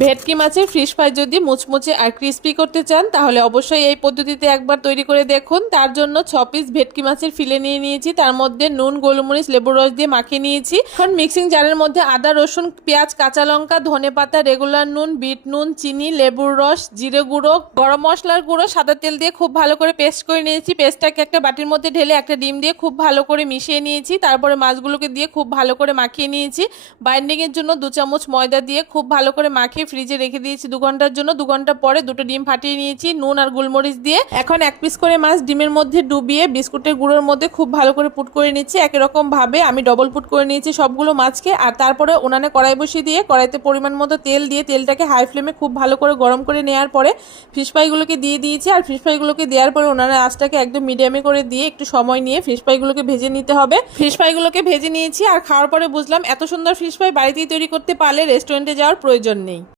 ভেটকি মাছের fish fry যদি মুচমুচে আর ক্রিস্পি করতে চান তাহলে অবশ্যই এই পদ্ধতিতে একবার তৈরি করে দেখুন। তার জন্য 6 পিস ভেটকি মাছের ফিলে নিয়ে নিয়েছি, তার মধ্যে নুন, গোলমরিচ, লেবুর রস দিয়ে মাখিয়ে নিয়েছি। এখন মিক্সিং জারের মধ্যে আদা, রসুন, পেঁয়াজ, কাঁচা লঙ্কা, ধনেপাতা, রেগুলার নুন, বিট নুন, চিনি, লেবুর রস, জিরে গুঁড়ো, গরম মশলার গুঁড়ো, সাদা তেল দিয়ে খুব ভালো করে পেস্ট করে নিয়েছি। পেস্টটাকে একটা বাটির মধ্যে ঢেলে একটা ডিম দিয়ে খুব ভালো করে মিশিয়ে নিয়েছি। তারপরে মাছগুলোকে দিয়ে খুব ভালো করে মাখিয়ে নিয়েছি। বাইন্ডিং এর জন্য 2 চামচ ময়দা দিয়ে খুব ভালো করে মাখিয়ে ফ্রিজে রেখে দিয়েছি 2 ঘন্টার জন্য। 2 ঘন্টা পরে দুটো ডিম ফাটিয়ে নিয়েছি নুন আর গোলমরিচ দিয়ে। এখন 1 পিস করে মাছ ডিমের মধ্যে ডুবিয়ে বিস্কুটের গুঁড়োর মধ্যে খুব ভালো করে পুট করে নিচ্ছি। একই রকম ভাবে আমি ডবল পুট করে নিয়েছি সবগুলো মাছকে। আর তারপরে উনানে কড়াই বসিয়ে দিয়ে কড়াইতে পরিমাণ মতো তেল দিয়ে তেলটাকে হাই ফ্লেমে খুব ভালো করে গরম করে নেওয়ার পরে ফিশ ফ্রাইগুলোকে দিয়ে দিয়েছি। আর ফিশ ফ্রাইগুলোকে দেওয়ার পরে উনানের আঁচটাকে একদম মিডিয়ামে করে দিয়ে একটু সময় নিয়ে ফিশ ফ্রাইগুলোকে ভেজে নিতে হবে। ফিশ ফ্রাইগুলোকে ভেজে নিয়েছি আর খাওয়ার পরে বুঝলাম এত সুন্দর ফিশ ফ্রাই বাড়িতেই তৈরি করতে পারলে রেস্টুরেন্টে যাওয়ার প্রয়োজন নেই।